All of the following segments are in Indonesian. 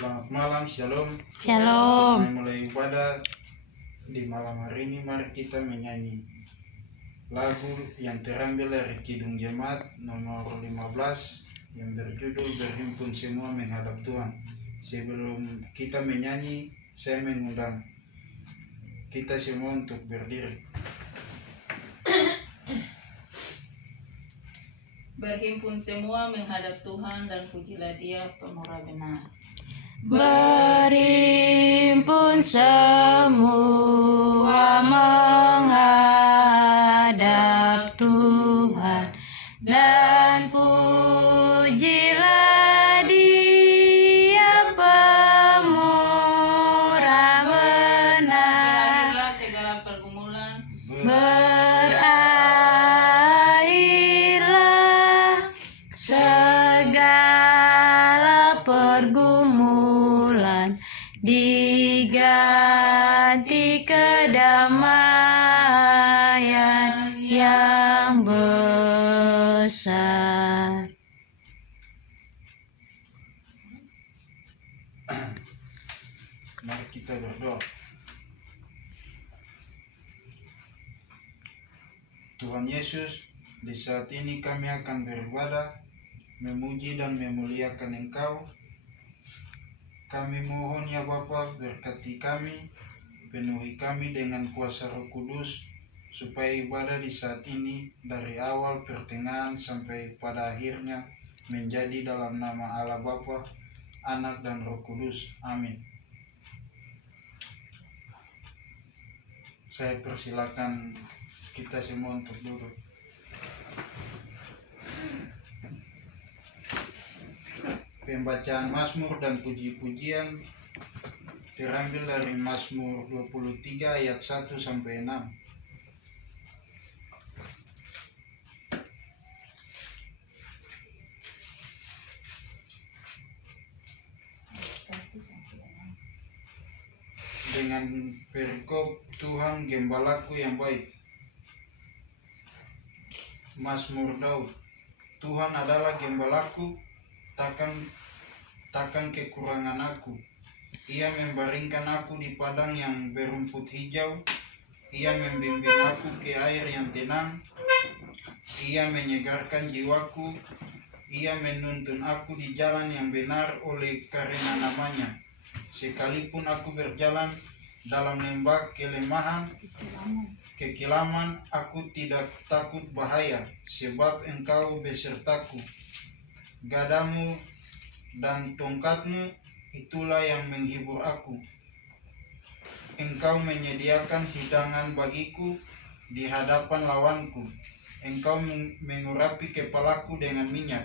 Selamat malam, shalom. Shalom. Mulai ibadah di malam hari ini, mari kita menyanyi lagu yang terambil dari Kidung Jemaat nomor 15 yang berjudul Berhimpun Semua Menghadap Tuhan. Sebelum kita menyanyi, saya mengundang kita semua untuk berdiri. Berhimpun semua menghadap Tuhan dan pujilah Dia pemurah benar. Berhimpun semua menghadap Tuhan dan pujilah Dia pemurah benar. Berakhirlah segala pergumulan, Berakhirlah segala pergumulan, diganti kedamaian yang besar. Mari kita berdoa. Tuhan Yesus, di saat ini kami akan beribadah, memuji dan memuliakan Engkau. Kami mohon ya Bapa, berkati kami, penuhi kami dengan kuasa Roh Kudus, supaya ibadah di saat ini dari awal, pertengahan sampai pada akhirnya menjadi dalam nama Allah Bapa, Anak dan Roh Kudus. Amin. Saya persilakan kita semua untuk duduk. Pembacaan Mazmur dan puji-pujian terambil dari Mazmur 23 ayat 1 sampai 6. Dengan perikop Tuhan gembalaku yang baik. Mazmur Daud. Tuhan adalah gembalaku, takkan kekurangan aku. Ia membaringkan aku di padang yang berumput hijau. Ia membimbing aku ke air yang tenang. Ia menyegarkan jiwaku. Ia menuntun aku di jalan yang benar oleh karena namanya. Sekalipun aku berjalan dalam lembah kekilaman, aku tidak takut bahaya, sebab Engkau besertaku. Gadamu dan tongkatmu itulah yang menghibur aku. Engkau menyediakan hidangan bagiku di hadapan lawanku. Engkau mengurapi kepalaku dengan minyak.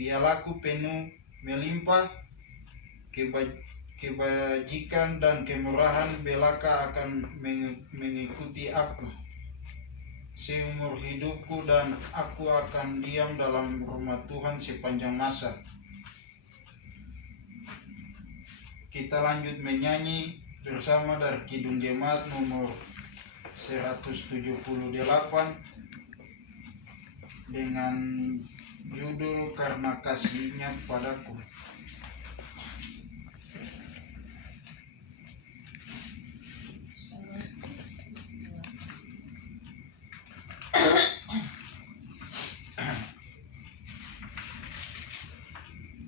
Pialaku penuh melimpah. Kebajikan dan kemurahan belaka akan mengikuti aku seumur hidupku, dan aku akan diam dalam rumah Tuhan sepanjang masa. Kita lanjut menyanyi bersama dari Kidung Jemaat nomor 178 dengan judul Karena Kasih-Nya Padaku.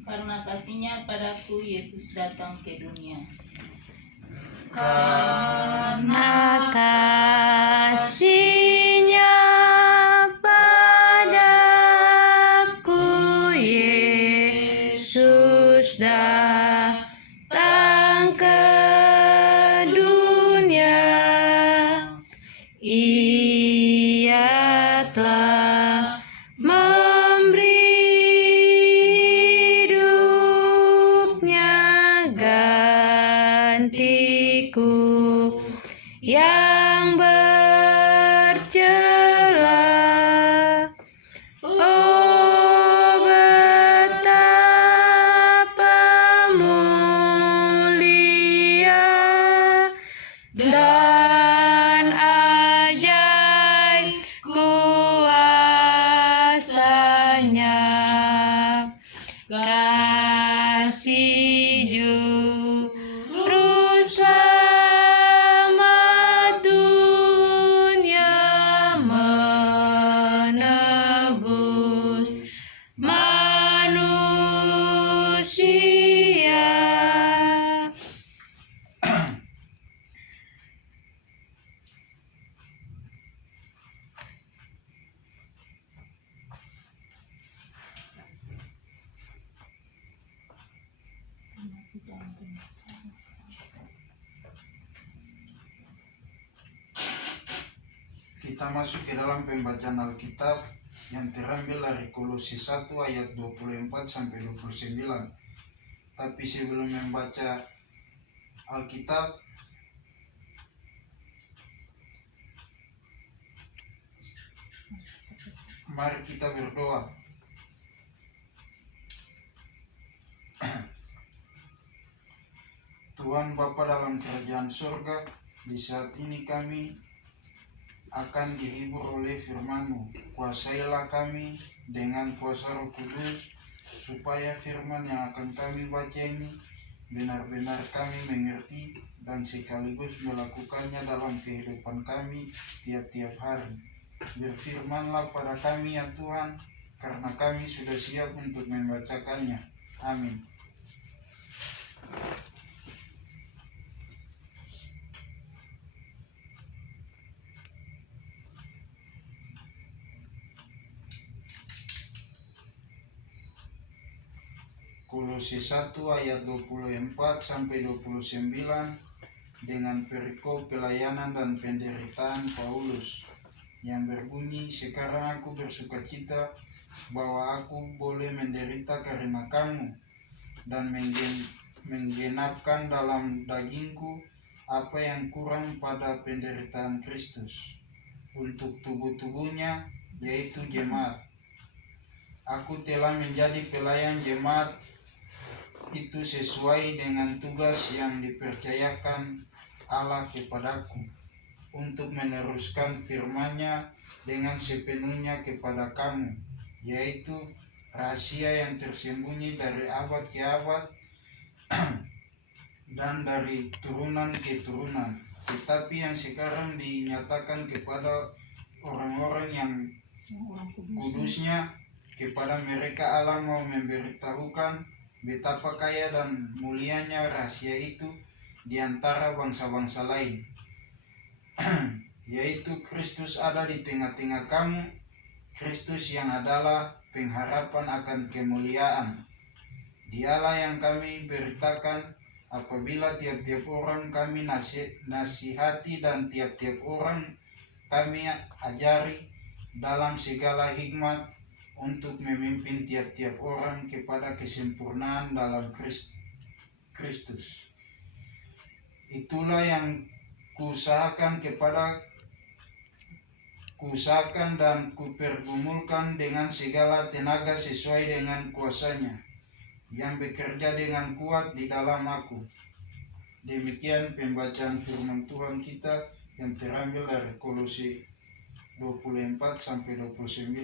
karena kasih-Nya padaku Yesus datang ke dunia. Karena kasih-Nya padaku Yesus datang ke dunia. Ia telah memberi hidupnya gantiku yang bercela. Oh, betapa mulia dan ajaib kuasanya. Kasih Kita masuk ke dalam pembacaan Alkitab yang terambil dari Kolose 1 ayat 24 sampai 29. Tapi sebelum membaca Alkitab, mari kita berdoa. Tuhan Bapa dalam kerajaan surga, di saat ini kami akan dihibur oleh firman-Mu. Kuasailah kami dengan kuasa Roh Kudus, supaya firman yang akan kami baca ini benar-benar kami mengerti dan sekaligus melakukannya dalam kehidupan kami tiap-tiap hari. Berfirmanlah pada kami ya Tuhan, karena kami sudah siap untuk membacakannya. Amin. Kolose 1 ayat 24 sampai 29 dengan perikop pelayanan dan penderitaan Paulus yang berbunyi, sekarang aku bersukacita bahwa aku boleh menderita karena kamu dan menggenapkan dalam dagingku apa yang kurang pada penderitaan Kristus untuk tubuh-tubuhnya, yaitu jemaat. Aku telah menjadi pelayan jemaat itu sesuai dengan tugas yang dipercayakan Allah kepadaku untuk meneruskan firman-Nya dengan sepenuhnya kepada kamu, yaitu rahasia yang tersembunyi dari abad ke abad dan dari turunan ke turunan, tetapi yang sekarang dinyatakan kepada orang-orang yang kudusnya. Kepada mereka Allah mau memberitahukan betapa kaya dan mulianya rahasia itu di antara bangsa-bangsa lain, yaitu Kristus ada di tengah-tengah kamu, Kristus yang adalah pengharapan akan kemuliaan. Dialah yang kami beritakan apabila tiap-tiap orang kami nasihati dan tiap-tiap orang kami ajari dalam segala hikmat untuk memimpin tiap-tiap orang kepada kesempurnaan dalam Kristus. Itulah yang kuusahakan dan kupergumulkan dengan segala tenaga sesuai dengan kuasanya yang bekerja dengan kuat di dalam aku. Demikian pembacaan firman Tuhan kita yang terambil dari Kolose 24 sampai 29.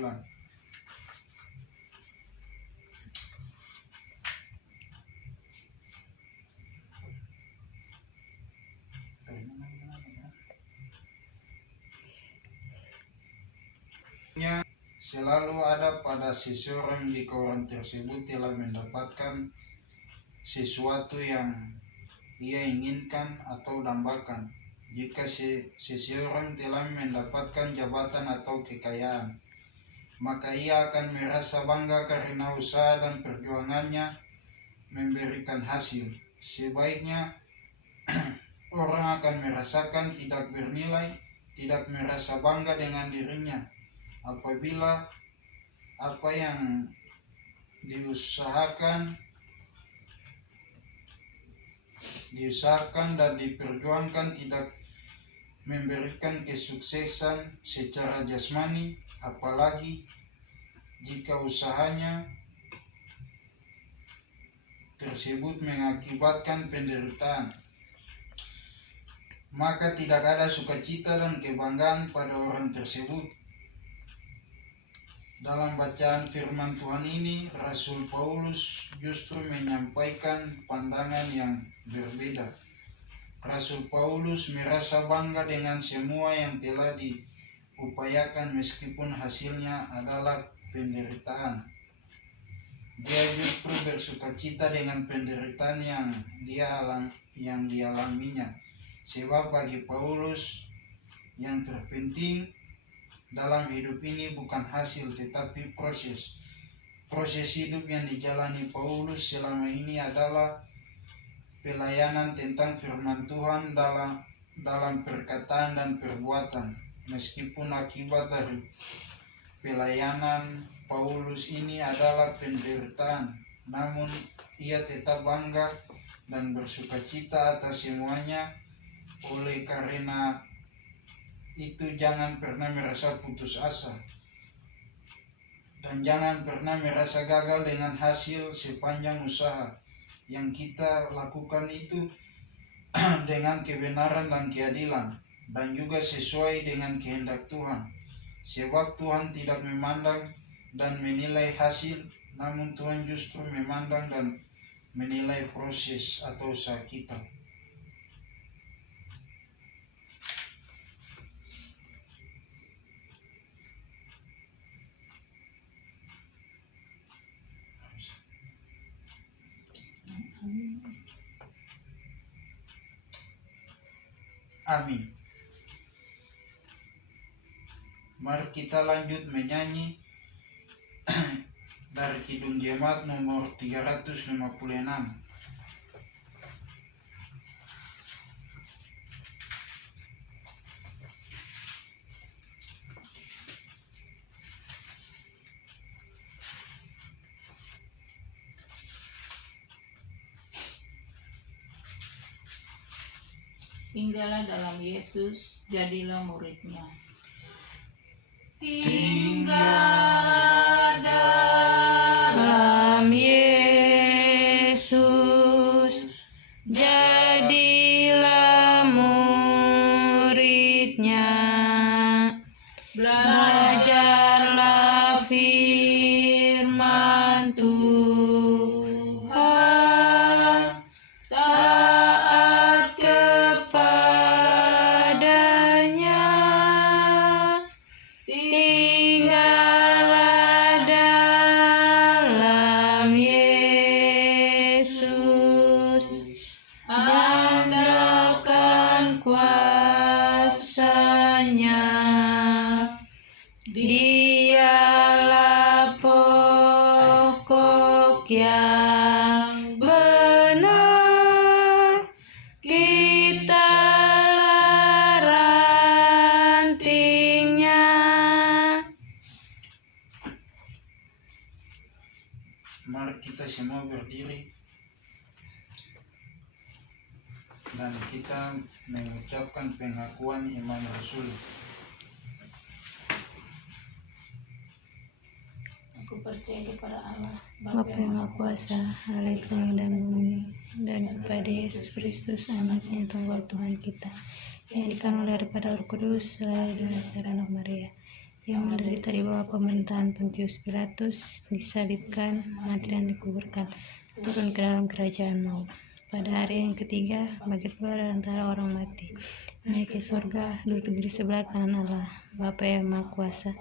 Selalu ada pada seseorang di kawan tersebut telah mendapatkan sesuatu yang ia inginkan atau dambakan. Jika seseorang telah mendapatkan jabatan atau kekayaan, maka ia akan merasa bangga karena usaha dan perjuangannya memberikan hasil. Sebaiknya orang akan merasakan tidak bernilai, tidak merasa bangga dengan dirinya apabila apa yang diusahakan dan diperjuangkan tidak memberikan kesuksesan secara jasmani, apalagi jika usahanya tersebut mengakibatkan penderitaan. Maka tidak ada sukacita dan kebanggaan pada orang tersebut. Dalam bacaan firman Tuhan ini, Rasul Paulus justru menyampaikan pandangan yang berbeda. Rasul Paulus merasa bangga dengan semua yang telah diupayakan meskipun hasilnya adalah penderitaan. Dia justru bersukacita dengan penderitaan yang dialaminya. Sebab bagi Paulus yang terpenting dalam hidup ini bukan hasil tetapi proses hidup yang dijalani Paulus selama ini adalah pelayanan tentang firman Tuhan dalam perkataan dan perbuatan. Meskipun akibat dari pelayanan Paulus ini adalah penderitaan, namun ia tetap bangga dan bersukacita atas semuanya. Oleh karena itu jangan pernah merasa putus asa dan jangan pernah merasa gagal dengan hasil sepanjang usaha yang kita lakukan itu dengan kebenaran dan keadilan, dan juga sesuai dengan kehendak Tuhan. Sebab Tuhan tidak memandang dan menilai hasil, namun Tuhan justru memandang dan menilai proses atau usaha kita. Amin. Mari kita lanjut menyanyi dari Kidung Jemaat nomor 356. Tinggallah dalam Yesus, jadilah muridnya. Tinggallah dalam Yesus, jadilah muridnya. Belajarlah firman Tuhan, taat kepadanya. Tinggallah dalam Yesus, andalkan kuasa-Nya. Dialah pokok yang benar, kitalah rantingnya. Mari kita semua berdiri dan kita mengucapkan pengakuan iman Rasul. Aku percaya kepada Allah, Bapa yang Maha Kuasa, Halik langit dan bumi, dan kepada Yesus Kristus, anaknya yang tunggal Tuhan kita, yang dikandung daripada Roh Kudus, selalu dengan darah Anak Maria, yang menderita di bawah pemerintahan Pontius Pilatus, disalibkan, mati dan dikuburkan, turun ke dalam kerajaan maut. Pada hari yang ketiga, bangkit pula dari antara orang mati, naik ke surga, duduk di sebelah kanan Allah, Bapa yang Maha Kuasa,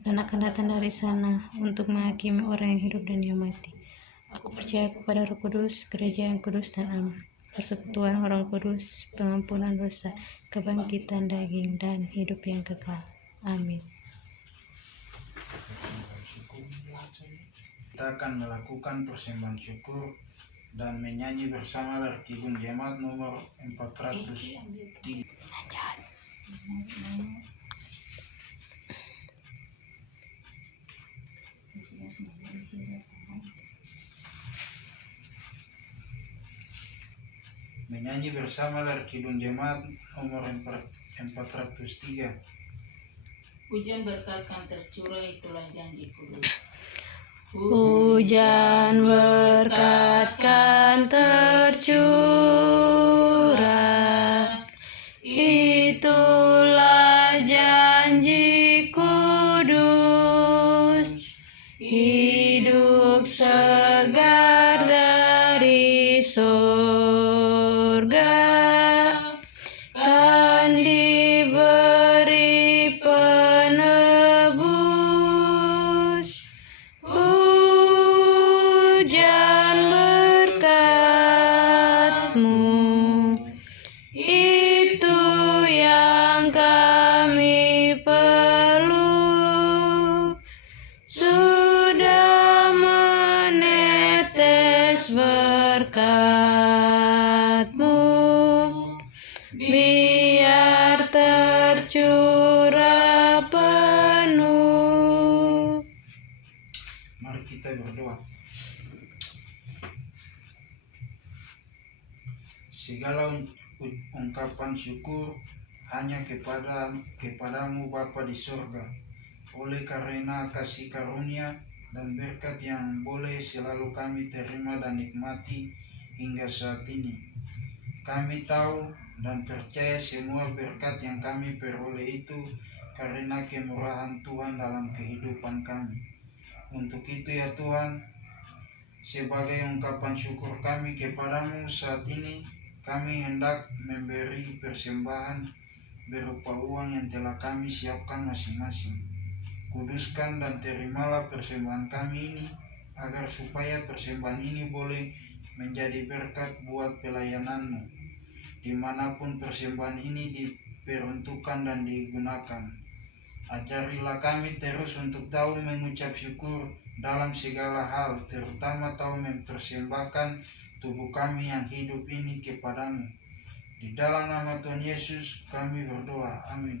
dan akan datang dari sana untuk menghakimi orang yang hidup dan yang mati. Aku percaya kepada Roh Kudus, gereja yang kudus dan aman, persekutuan orang kudus, pengampunan dosa, kebangkitan daging, dan hidup yang kekal. Amin. Kita akan melakukan persembahan syukur dan menyanyi bersama dari Kidung Jemaat nomor 403. Menyanyi bersama dari Kidung Jemaat nomor 403. Hujan berkat kan tercurah, itulah janji kudus. Hujan berkat kan tercurah, itulah janji kudus. Hidup segar dari surga kan diberi penebus. Hujan berkat-Mu, itu yang kami perlu. Sudah menetes berkat Mari kita berdoa. Segala ungkapan syukur hanya kepadamu Bapa di sorga, oleh karena kasih karunia dan berkat yang boleh selalu kami terima dan nikmati hingga saat ini. Kami tahu dan percaya semua berkat yang kami peroleh itu karena kemurahan Tuhan dalam kehidupan kami. Untuk itu ya Tuhan, sebagai ungkapan syukur kami kepadamu saat ini, kami hendak memberi persembahan berupa uang yang telah kami siapkan masing-masing. Kuduskan dan terimalah persembahan kami ini, agar supaya persembahan ini boleh menjadi berkat buat pelayanan-Mu, dimanapun persembahan ini diperuntukkan dan digunakan. Ajarilah kami terus untuk tahu mengucap syukur dalam segala hal, terutama tahu mempersembahkan tubuh kami yang hidup ini kepadamu. Di dalam nama Tuhan Yesus kami berdoa. Amin.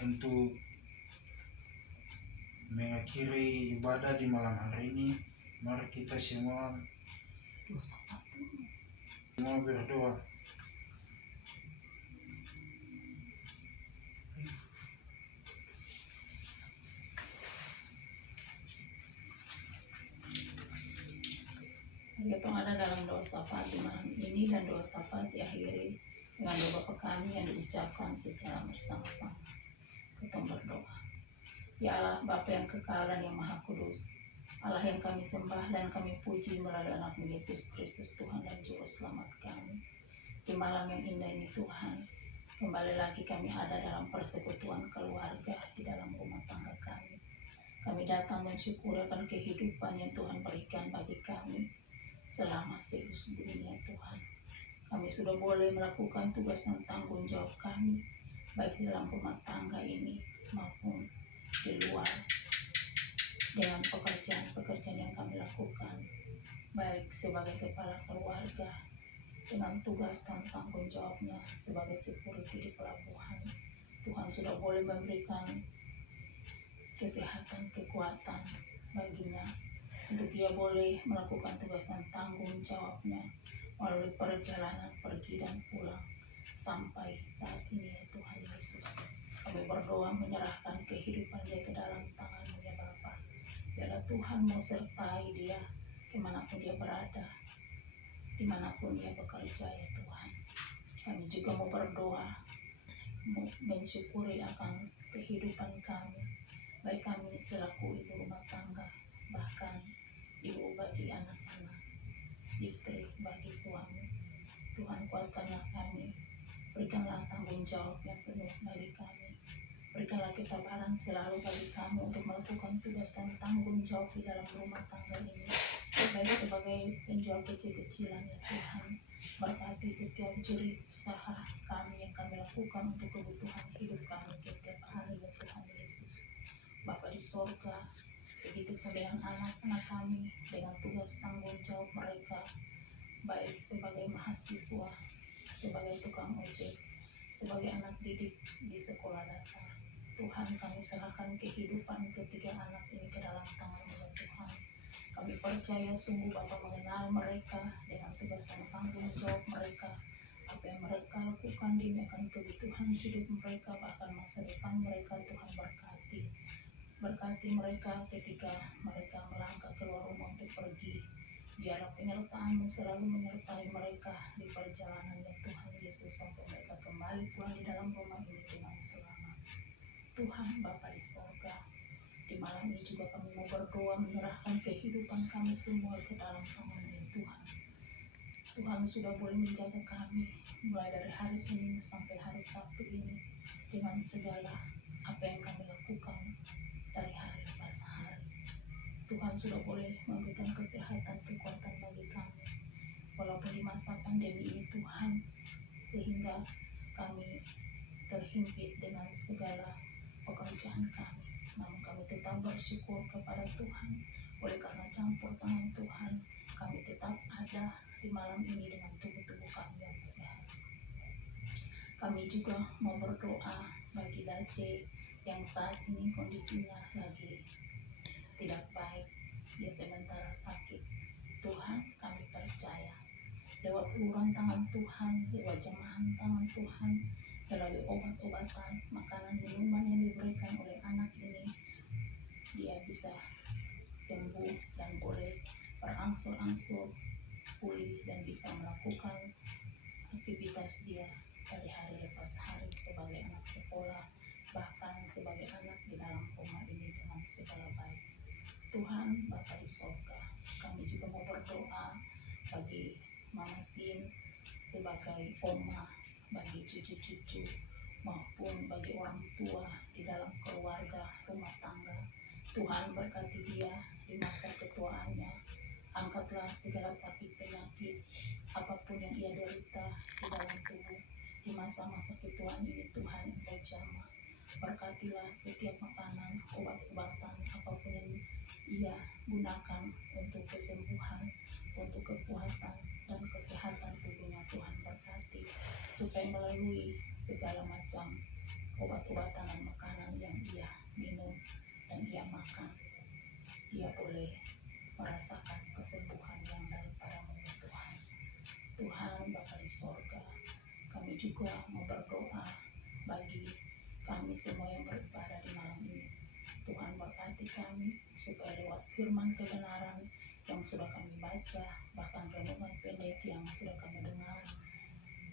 Untuk mengakhiri ibadah di malam hari ini, mari kita semua berdoa. Kita ada dalam doa syafaat di malam ini, dan doa syafaat diakhiri dengan doa Bapa kami yang diucapkan secara bersama-sama. Kita berdoa. Ya Allah, Bapa yang kekal dan yang maha kudus, Allah yang kami sembah dan kami puji melalui anak-Mu Yesus Kristus, Tuhan dan Juru Selamat kami. Di malam yang indah ini Tuhan, kembali lagi kami ada dalam persekutuan keluarga di dalam rumah tangga kami. Kami datang mensyukuri akan kehidupan yang Tuhan berikan bagi kami selama seluruh dunia Tuhan. Kami sudah boleh melakukan tugas dan tanggung jawab kami, baik di dalam rumah tangga ini maupun di luar, dengan pekerjaan yang kami lakukan, baik sebagai kepala keluarga, dengan tugas dan tanggung jawabnya sebagai security di pelabuhan. Tuhan sudah boleh memberikan kesehatan, kekuatan baginya, untuk dia boleh melakukan tugas dan tanggung jawabnya melalui perjalanan pergi dan pulang sampai saat ini ya Tuhan Yesus. Kami berdoa menyerahkan kehidupan dia ke dalam tangan-Mu ya Bapa. Biarlah Tuhan mau sertai dia kemanapun dia berada, dimanapun dia bekerja ya Tuhan. Kami juga mau berdoa, mensyukuri akan kehidupan kami, baik kami selaku ibu rumah tangga, bahkan ibu bagi anak-anak, istri bagi suami. Tuhan, kuatkanlah kami, berikanlah tanggung jawab yang penuh bagi kami, berikanlah kesabaran selalu bagi kami untuk melakukan tugas dan tanggung jawab di dalam rumah tangga ini, baik sebagai penjual kecil-kecilan ya Tuhan. Berkati setiap jerih usaha kami yang kami lakukan untuk kebutuhan hidup kami setiap hari ya Tuhan Yesus. Bapa di sorga, begitu pun dengan anak-anak kami, dengan tugas tanggung jawab mereka, baik sebagai mahasiswa, sebagai tukang ojek, sebagai anak didik di sekolah dasar. Tuhan, kami serahkan kehidupan ketiga anak ini ke dalam tangan-Mu ya Tuhan. Kami percaya sungguh Bapa mengenal mereka dengan tugas dan tanggung jawab mereka. Apa yang mereka lakukan demi akan kebutuhan hidup mereka, bahkan masa depan mereka. Tuhan berkati mereka ketika mereka melangkah keluar rumah untuk pergi. Biarlah penyertaan-Mu selalu menyertai mereka di perjalanan ya Tuhan Yesus, sampai mereka kembali pulang di dalam rumah ini dengan selamat. Tuhan Bapa di sorga, di malam ini juga kami mau berdoa menyerahkan kehidupan kami semua ke dalam tangan-Mu Tuhan. Tuhan sudah boleh menjaga kami mulai dari hari Senin sampai hari Sabtu ini, dengan segala apa yang kami lakukan dari hari ke hari. Tuhan sudah boleh memberikan kesehatan, kekuatan bagi kami, walaupun di masa pandemi ini Tuhan, sehingga kami terhimpit dengan segala pekerjaan kami. Namun kami tetap bersyukur kepada Tuhan, oleh karena campur tangan Tuhan, kami tetap ada malam ini dengan tubuh-tubuh kami yang sehat. Kami juga mau berdoa bagi Dace yang saat ini kondisinya lagi tidak baik, dia sementara sakit. Tuhan, kami percaya lewat uluran tangan Tuhan, lewat jamahan tangan Tuhan, melalui obat-obatan, makanan, minuman yang diberikan oleh anak ini, dia bisa sembuh dan boleh berangsur-angsur pulih dan bisa melakukan aktivitas dia dari hari lepas hari sebagai anak sekolah, bahkan sebagai anak di dalam rumah ini dengan segala baik. Tuhan Bapa di sorga, kami juga mau berdoa bagi Mama Sin sebagai oma, bagi cucu-cucu maupun bagi orang tua di dalam keluarga rumah tangga. Tuhan berkati dia di masa ketuaannya. Angkatlah segala sakit penyakit apapun yang ia derita di dalam tubuh di masa-masa ketuaan ini. Tuhan Engkau jamah. Berkatilah setiap makanan, obat-obatan apapun yang ia gunakan untuk kesembuhan, untuk kekuatan dan kesehatan tubuhnya. Tuhan berkati supaya melalui segala macam obat-obatan dan makanan yang ia minum dan ia makan, ia boleh merasakan kesembuhan yang daripada-Mu ya Tuhan. Tuhan Bapa di sorga, kami juga mau berdoa bagi kami semua yang beribadah di malam ini. Tuhan berkati kami supaya lewat firman kebenaran yang sudah kami baca, bahkan renungan pendek yang sudah kami dengar,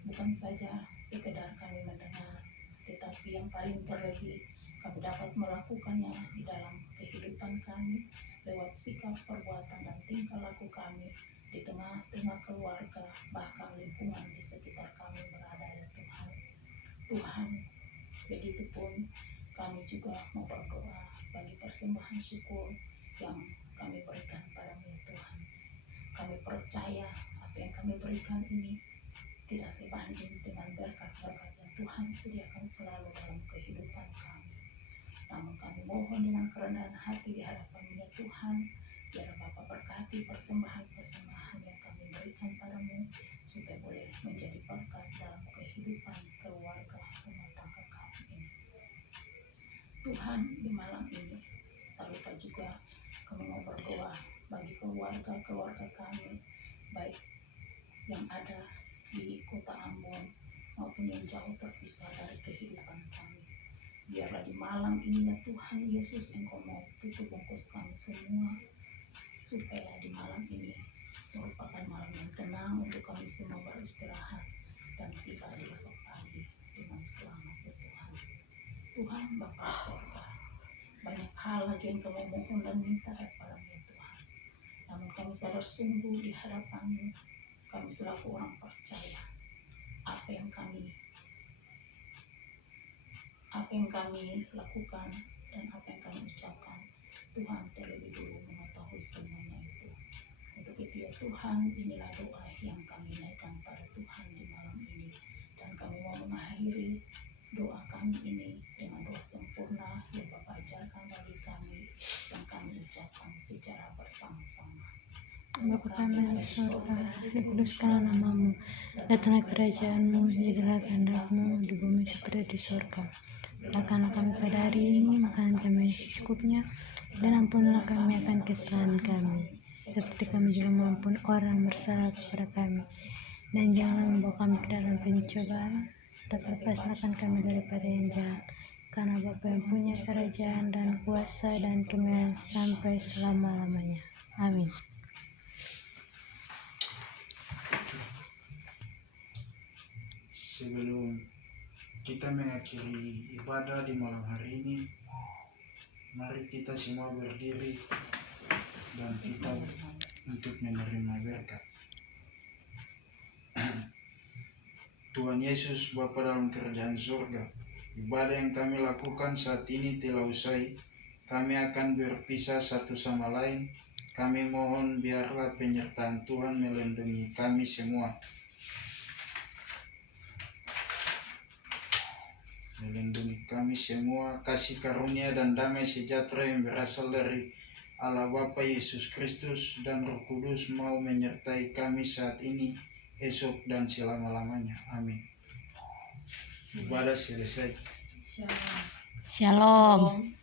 bukan saja sekedar kami mendengar, tetapi yang paling terlebih kami dapat melakukannya di dalam kehidupan kami lewat sikap, perbuatan, dan tingkah laku kami di tengah-tengah keluarga, bahkan lingkungan di sekitar kami berada ya Tuhan. Tuhan, begitupun kami juga mau berdoa bagi persembahan syukur yang kami berikan pada-Mu ya Tuhan. Kami percaya apa yang kami berikan ini tidak sebanding dengan berkat-berkat yang Tuhan sediakan selalu dalam kehidupan kami. Namun kami mohon dengan kerendahan hati di hadapan-Mu ya Tuhan, biar Bapa berkati persembahan-persembahan yang kami berikan pada-Mu, supaya boleh menjadi berkat dalam kehidupan keluarga rumah tangga kami ini. Tuhan, di malam ini tak lupa juga kami mau berdoa bagi keluarga kami, baik yang ada di kota Ambon maupun yang jauh terpisah dari kehidupan kami. Biarlah di malam ini ya Tuhan Yesus, Engkau mau tutup bungkus kami semua, supaya di malam ini merupakan malam yang tenang untuk kami semua beristirahat dan tiba di esok pagi dengan selamat ya Tuhan. Tuhan Bapa sorga, banyak hal lagi yang kami mohon dan minta daripada-Mu ya Tuhan. Namun kami sadar sungguh di hadapan-Mu, kami selaku orang percaya, apa yang kami lakukan dan apa yang kami ucapkan, Tuhan terlebih dulu mengetahui semuanya itu. Untuk itu ya Tuhan, inilah doa yang kami naikkan pada Tuhan di malam ini, dan kami mau mengakhiri doa kami ini dengan doa sempurna yang Bapa ajarkan bagi kami dan kami ucapkan secara bersama-sama. Bapa kami yang di surga, dikuduskanlah nama-Mu, datanglah kerajaan-Mu, jadilah kehendak-Mu di bumi seperti di surga. Berikanlah kami pada hari ini makanan kami secukupnya, dan ampunilah kami akan kesalahan kami, seperti kami juga mengampuni orang bersalah kepada kami. Dan janganlah membawa kami ke dalam pencobaan, tetapi lepaskan kami daripada yang jahat. Karena Bapa yang punya kerajaan dan kuasa dan kemuliaan sampai selama-lamanya. Amin. Sebelum kita mengakhiri ibadah di malam hari ini, mari kita semua berdiri dan kita untuk menerima berkat. Tuhan Yesus, Bapa dalam kerajaan surga, ibadah yang kami lakukan saat ini telah usai. Kami akan berpisah satu sama lain. Kami mohon biarlah penyertaan Tuhan melindungi kami semua. Melindungi kami semua, kasih karunia dan damai sejahtera yang berasal dari Allah Bapa Yesus Kristus dan Roh Kudus mau menyertai kami saat ini, esok dan selama-lamanya. Amin. Ibadah selesai. Shalom. Shalom. Shalom.